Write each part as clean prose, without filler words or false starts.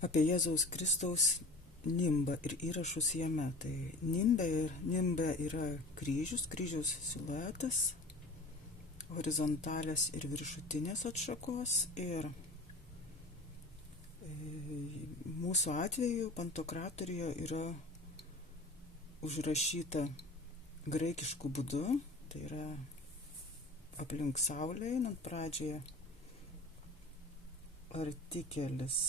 apie Jėzaus Kristaus nimbą ir įrašus jame. Tai nimbe yra kryžiaus siluetas, horizontalės ir viršutinės atšakos. Ir mūsų atveju pantokratorijoje yra užrašyta graikišku būdu, tai yra aplink saulę einant pradžioje artikelis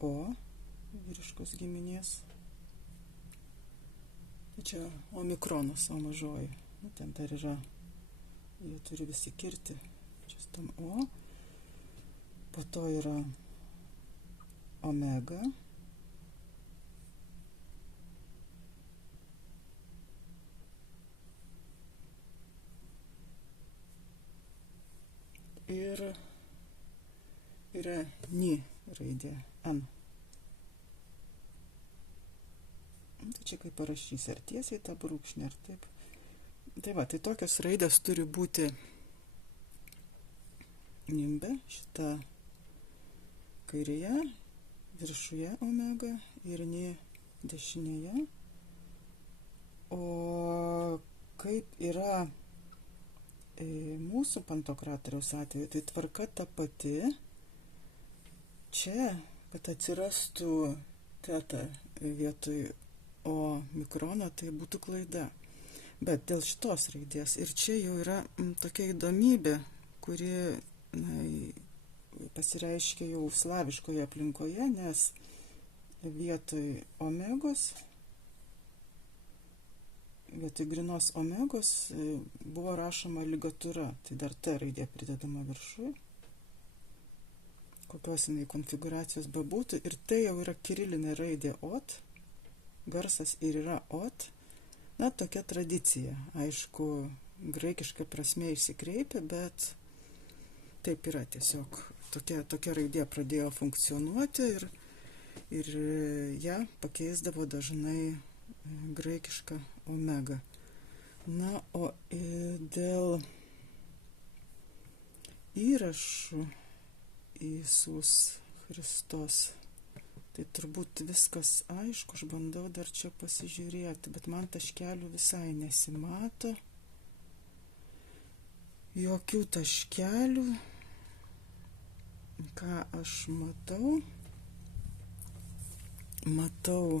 O, vyriškos giminės. Tai čia omikronas, O mažoji. Ten dar yra, jie turi visi kirti. Čia tam O. Po to yra omega. Ir yra ni raidė, N. Tai čia kaip parašys, ar tiesiai tą brūkšnį, ar taip. Tai va, tai tokios raidės turi būti nimbe, šita kairėje, viršuje omega ir ni dešinėje. O kaip yra mūsų pantokratoriaus atveju, tai tvarka ta pati. Čia, kad atsirastų teta vietoj O mikrono, tai būtų klaida. Bet dėl šitos raidės. Ir čia jau yra tokia įdomybė, kuri pasireiškia jau slaviškoje aplinkoje, nes vietoj omegos, vietoj grinos omegos buvo rašoma ligatūra. Tai dar ta raidė pridedama viršui. Kokios jinai konfiguracijos bebūtų. Ir tai jau yra kirilinė raidė ot. Garsas ir yra ot. Na, tokia tradicija. Aišku, graikiška prasme išsikreipia, bet taip yra tiesiog. Tokia raidė pradėjo funkcionuoti ir ją pakeisdavo dažnai graikiška omega. Na, o dėl įrašų Iisus Kristos, tai turbūt viskas aišku, aš bandau dar čia pasižiūrėti, bet man taškelių visai nesimato. Jokių taškelių. Ką aš matau? Matau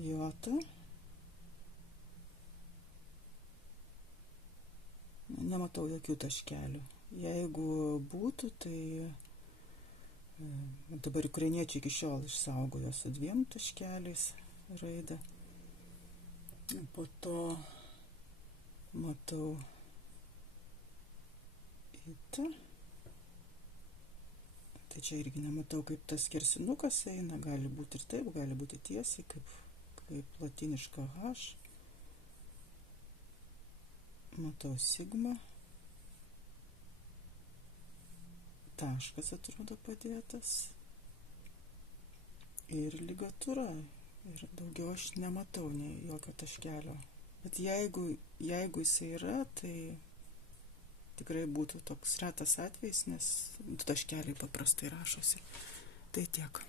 jotą. Nematau jokių taškelių. Jeigu būtų, tai dabar ukrainiečiai iki šiol išsaugojo su 2 taškeliais raidę. Po to matau itą. Tai čia irgi nematau, kaip tas skersinukas eina. Gali būti ir taip, gali būti tiesiai, kaip latiniška H. Matau sigma. Taškas atrodo padėtas. Ir ligatūra. Ir daugiau aš nematau nei jokio taškelio. Bet jeigu jisai yra, tai tikrai būtų toks retas atvejis, nes 2 taškeliai paprastai rašosi. Tai tiek.